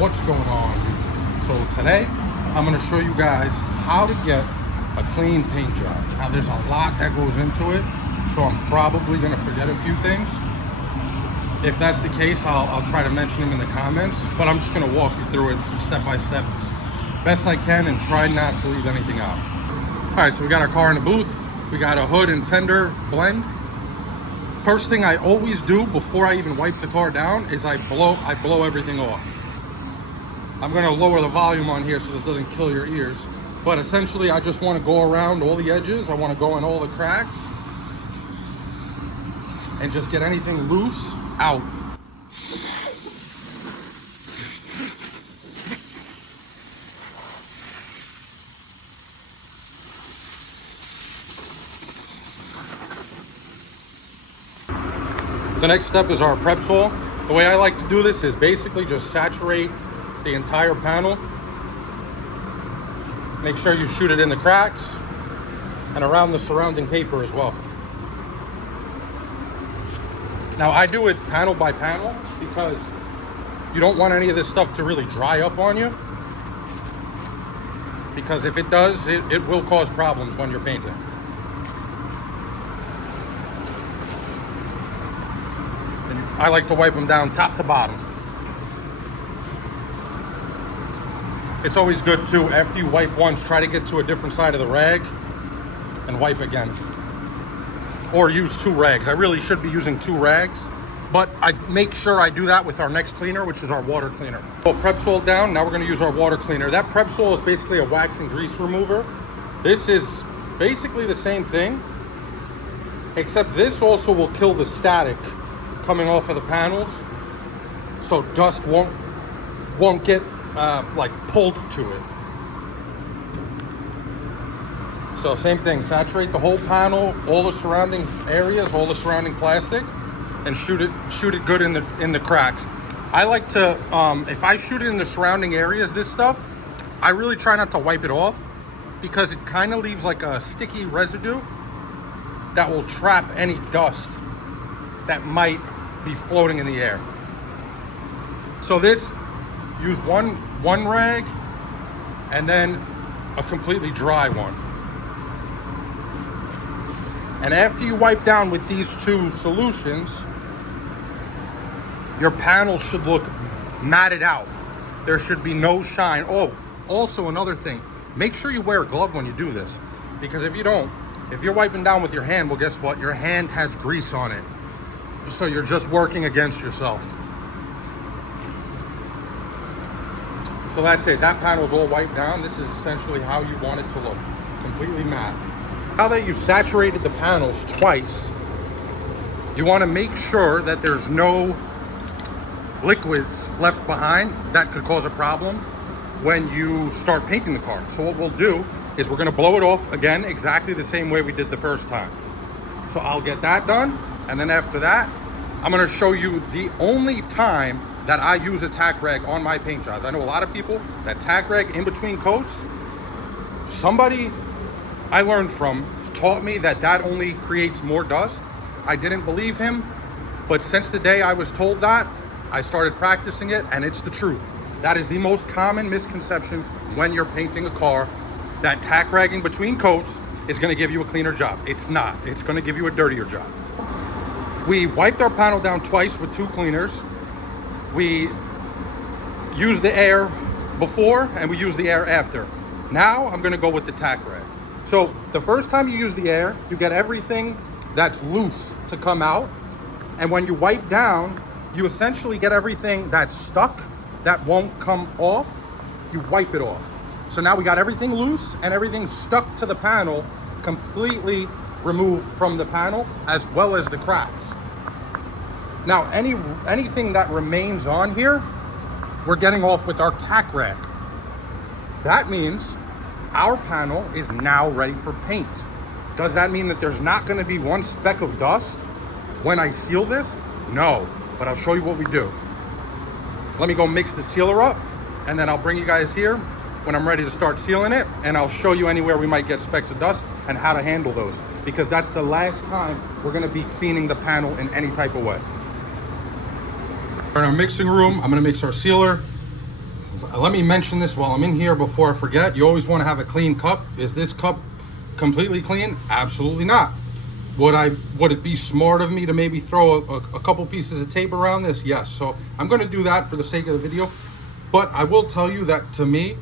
What's going on, YouTube? So today I'm going to show you guys how to get a clean paint job. Now there's a lot that goes into it, so I'm probably going to forget a few things. If that's the case, I'll try to mention them in the comments, but I'm just going to walk you through it step by step best I can and try not to leave anything out. All right, so we got our car in the booth. We got a hood and fender blend. First thing I always do before I even wipe the car down is I blow everything off. I'm gonna lower the volume on here so this doesn't kill your ears. But essentially, I just wanna go around all the edges. I wanna go in all the cracks and just get anything loose out. The next step is our prep sol. The way I like to do this is basically just saturate the entire panel. Make sure you shoot it in the cracks and around the surrounding paper as well. Now I do it panel by panel because you don't want any of this stuff to really dry up on you, because if it does, it will cause problems when you're painting. And I like to wipe them down top to bottom. It's always good too, after you wipe once, try to get to a different side of the rag and wipe again. Or use two rags. I really should be using two rags, but I make sure I do that with our next cleaner, which is our water cleaner. So prep sol down, now we're gonna use our water cleaner. That prep sol is basically a wax and grease remover. This is basically the same thing, except this also will kill the static coming off of the panels, so dust won't get like pulled to it. So same thing, saturate the whole panel, all the surrounding areas, all the surrounding plastic, and shoot it good in the cracks. I like to, if I shoot it in the surrounding areas, this stuff, I really try not to wipe it off, because it kind of leaves like a sticky residue that will trap any dust that might be floating in the air. So this, use one rag and then a completely dry one. And after you wipe down with these two solutions, your panel should look matted out. There should be no shine. Oh, also another thing, make sure you wear a glove when you do this, because if you don't, if you're wiping down with your hand, well, guess what? Your hand has grease on it. So you're just working against yourself. So that's it, that panel's all wiped down. This is essentially how you want it to look, completely matte. Now that you saturated the panels twice, you want to make sure that there's no liquids left behind that could cause a problem when you start painting the car. So what we'll do is we're going to blow it off again, exactly the same way we did the first time. So I'll get that done, and then after that, I'm going to show you the only time that I use a tack rag on my paint jobs. I know a lot of people that tack rag in between coats. Somebody I learned from taught me that only creates more dust. I didn't believe him, but since the day I was told that, I started practicing it, and it's the truth. That is the most common misconception when you're painting a car, that tack ragging between coats is gonna give you a cleaner job. It's not, it's gonna give you a dirtier job. We wiped our panel down twice with two cleaners. We use the air before and we use the air after. Now I'm gonna go with the tack rag. So the first time you use the air, you get everything that's loose to come out. And when you wipe down, you essentially get everything that's stuck, that won't come off, you wipe it off. So now we got everything loose and everything stuck to the panel, completely removed from the panel, as well as the cracks. Now, anything that remains on here, we're getting off with our tack rag. That means our panel is now ready for paint. Does that mean that there's not gonna be one speck of dust when I seal this? No, but I'll show you what we do. Let me go mix the sealer up, and then I'll bring you guys here when I'm ready to start sealing it, and I'll show you anywhere we might get specks of dust and how to handle those, because that's the last time we're gonna be cleaning the panel in any type of way. In our mixing room, I'm gonna mix our sealer. let me mention this while I'm in here before I forget. You always want to have a clean cup. Is this cup completely clean? Absolutely not. Would it be smart of me to maybe throw a couple pieces of tape around this? Yes. So I'm going to do that for the sake of the video. But I will tell you that to me,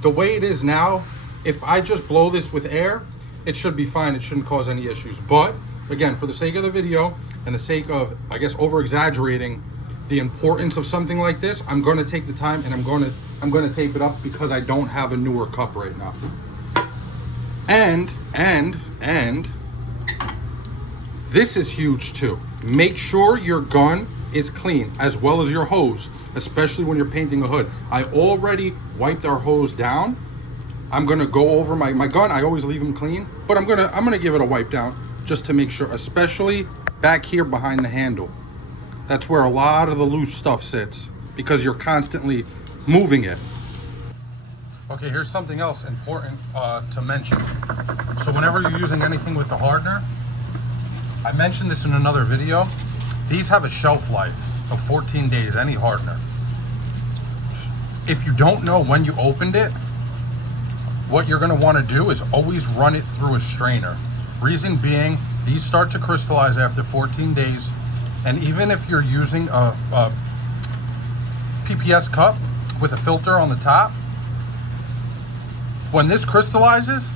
the way it is now, if I just blow this with air, it should be fine. It shouldn't cause any issues. But again, for the sake of the video and the sake of, I guess, over exaggerating the importance of something like this, I'm going to take the time and I'm going to tape it up because I don't have a newer cup right now. And this is huge too. Make sure your gun is clean as well as your hose, especially when you're painting a hood. I already wiped our hose down. I'm gonna go over my gun. I always leave them clean, but I'm gonna give it a wipe down just to make sure, especially back here behind the handle. That's where a lot of the loose stuff sits because you're constantly moving it. Okay, here's something else important to mention. So whenever you're using anything with the hardener, I mentioned this in another video, these have a shelf life of 14 days, any hardener. If you don't know when you opened it, what you're gonna wanna do is always run it through a strainer. Reason being, these start to crystallize after 14 days, and even if you're using a PPS cup with a filter on the top, when this crystallizes,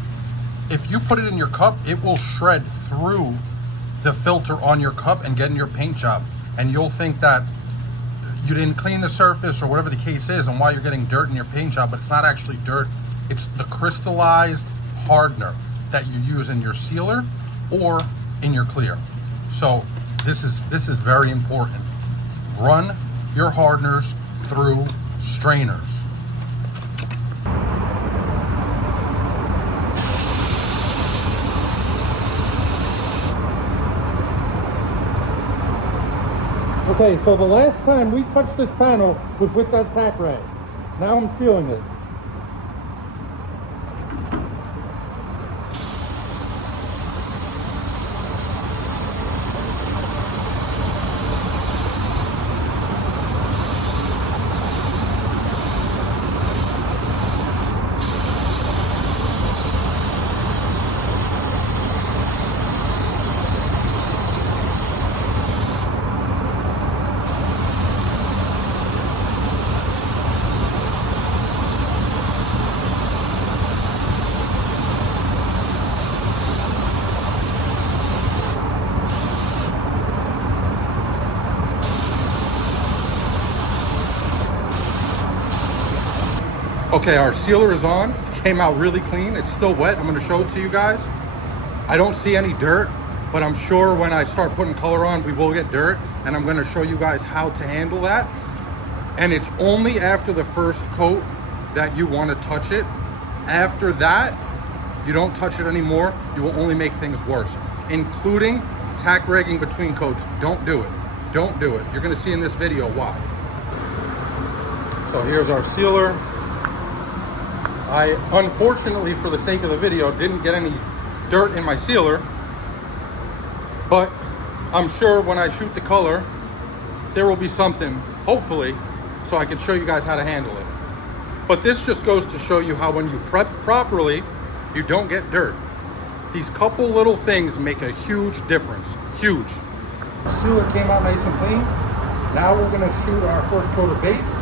if you put it in your cup, it will shred through the filter on your cup and get in your paint job. And you'll think that you didn't clean the surface or whatever the case is and why you're getting dirt in your paint job, but it's not actually dirt. It's the crystallized hardener that you use in your sealer or in your clear. So this is very important. Run your hardeners through strainers. Okay, so the last time we touched this panel was with that tack rag. Now I'm sealing it. Okay, our sealer is on. It came out really clean. It's still wet. I'm gonna show it to you guys. I don't see any dirt, but I'm sure when I start putting color on, we will get dirt, and I'm gonna show you guys how to handle that. And it's only after the first coat that you wanna touch it. After that, you don't touch it anymore. You will only make things worse, including tack ragging between coats. Don't do it. Don't do it. You're gonna see in this video why. So here's our sealer. I, unfortunately, for the sake of the video, didn't get any dirt in my sealer, but I'm sure when I shoot the color, there will be something, hopefully, so I can show you guys how to handle it. But this just goes to show you how when you prep properly, you don't get dirt. These couple little things make a huge difference, huge. The sealer came out nice and clean. Now we're gonna shoot our first coat of base,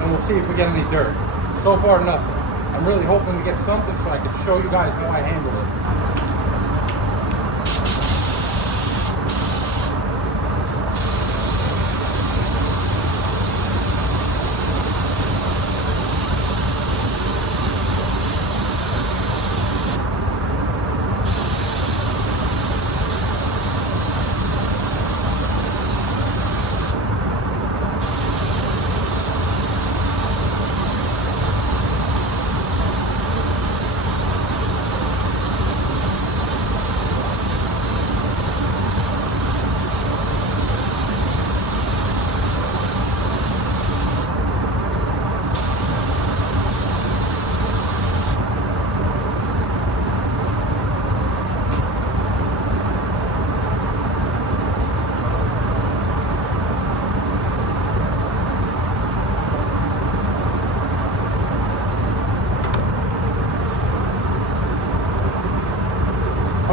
and we'll see if we get any dirt. So far, nothing. I'm really hoping to get something so I can show you guys how I handle it.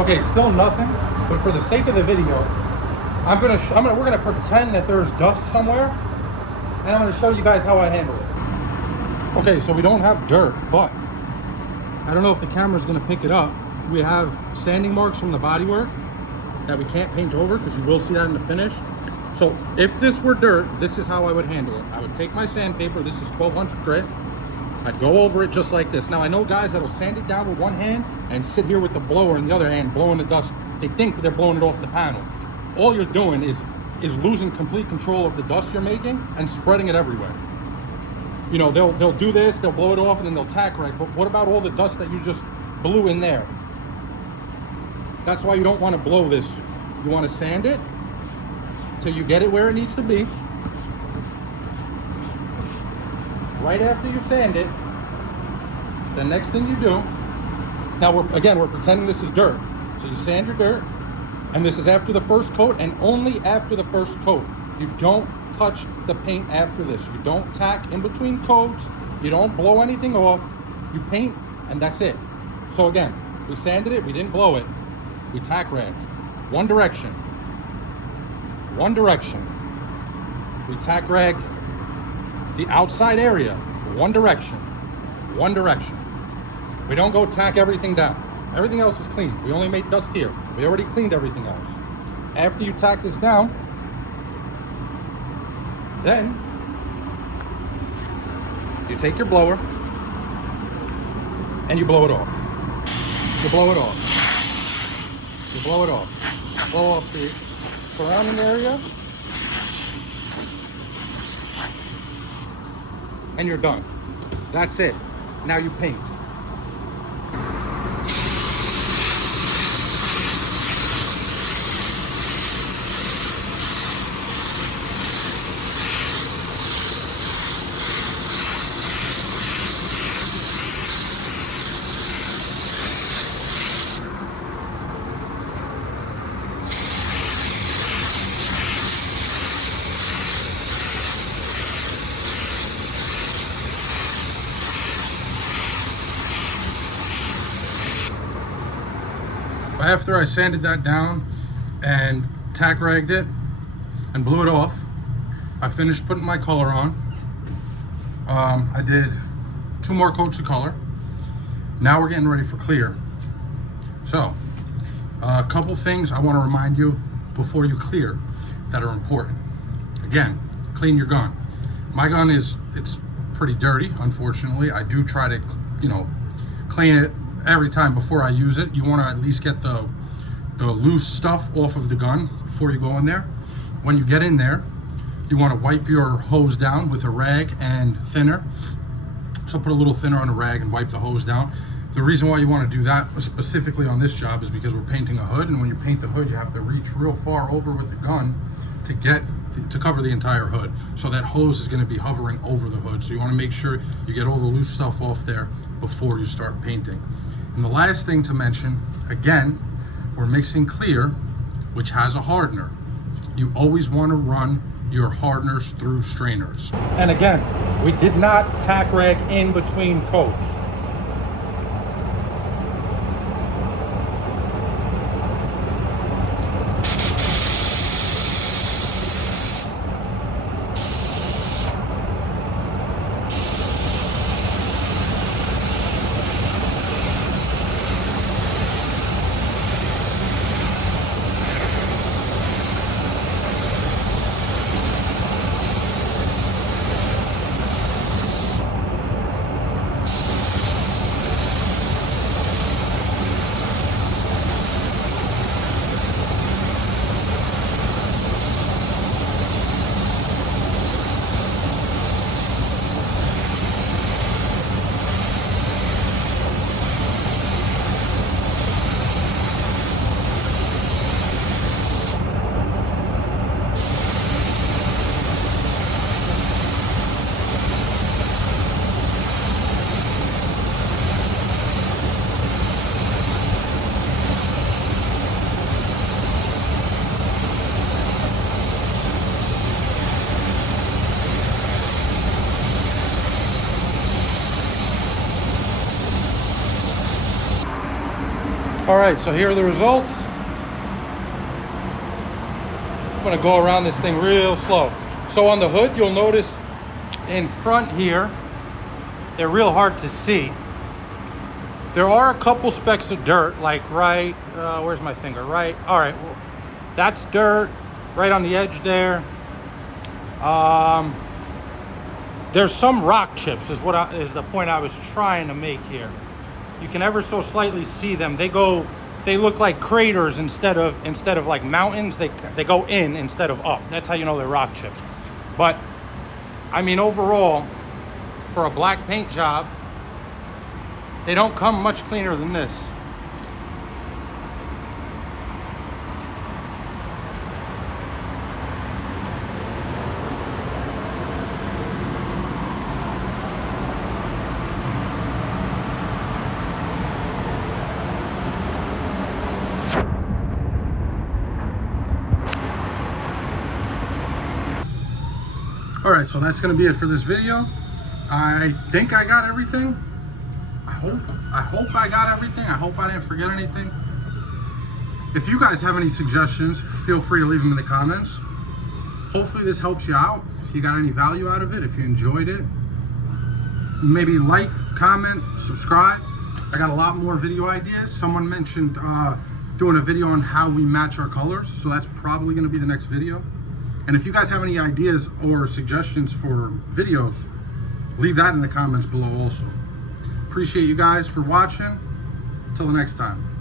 Okay, still nothing, but for the sake of the video, we're gonna pretend that there's dust somewhere, and I'm gonna show you guys how I handle it. Okay, so we don't have dirt, but I don't know if the camera's gonna pick it up. We have sanding marks from the bodywork that we can't paint over because you will see that in the finish. So if this were dirt, this is how I would handle it. I would take my sandpaper, this is 1200 grit. I'd go over it just like this. Now I know guys that'll sand it down with one hand and sit here with the blower in the other hand blowing the dust. They think they're blowing it off the panel. All you're doing is losing complete control of the dust you're making and spreading it everywhere. You know, they'll do this, they'll blow it off, and then they'll tack rag. But what about all the dust that you just blew in there? That's why you don't want to blow this. You want to sand it till you get it where it needs to be. Right after you sand it, the next thing you do, now we're pretending this is dirt. So you sand your dirt, and this is after the first coat, and only after the first coat. You don't touch the paint after this. You don't tack in between coats. You don't blow anything off. You paint, and that's it. So again, we sanded it, we didn't blow it. We tack rag. One direction. One direction. We tack rag the outside area. One direction. One direction. We don't go tack everything down. Everything else is clean. We only made dust here. We already cleaned everything else. After you tack this down, then you take your blower and you blow it off. You blow it off. You blow it off. Blow off the surrounding area. And you're done. That's it. Now you paint. After I sanded that down and tack ragged it and blew it off, I finished putting my color on. I did 2 more coats of color. Now we're getting ready for clear. So a couple things I want to remind you before you clear that are important. Again, clean your gun. My gun it's pretty dirty, unfortunately. I do try to, you know, clean it every time before I use it. You want to at least get the loose stuff off of the gun before you go in there. When you get in there, you want to wipe your hose down with a rag and thinner. So put a little thinner on a rag and wipe the hose down. The reason why you want to do that specifically on this job is because we're painting a hood, and when you paint the hood, you have to reach real far over with the gun to cover the entire hood. So that hose is going to be hovering over the hood. So you want to make sure you get all the loose stuff off there before you start painting. And the last thing to mention, again, we're mixing clear, which has a hardener. You always want to run your hardeners through strainers. And again, we did not tack rag in between coats. All right, so here are the results. I'm gonna go around this thing real slow. So on the hood, you'll notice in front here, they're real hard to see. There are a couple specks of dirt, like right, where's my finger? Right, all right, well, that's dirt, right on the edge there. There's some rock chips is the point I was trying to make here. You can ever so slightly see them. They look like craters instead of like mountains. They go in instead of up. That's how you know they're rock chips. But I mean, overall, for a black paint job, they don't come much cleaner than this. All right, so that's gonna be it for this video. I think I got everything. I hope I got everything. I hope I didn't forget anything. If you guys have any suggestions, feel free to leave them in the comments. Hopefully this helps you out. If you got any value out of it, if you enjoyed it, maybe like, comment, subscribe. I got a lot more video ideas. Someone mentioned doing a video on how we match our colors, so that's probably gonna be the next video. And if you guys have any ideas or suggestions for videos, leave that in the comments below also. Appreciate you guys for watching. Until the next time.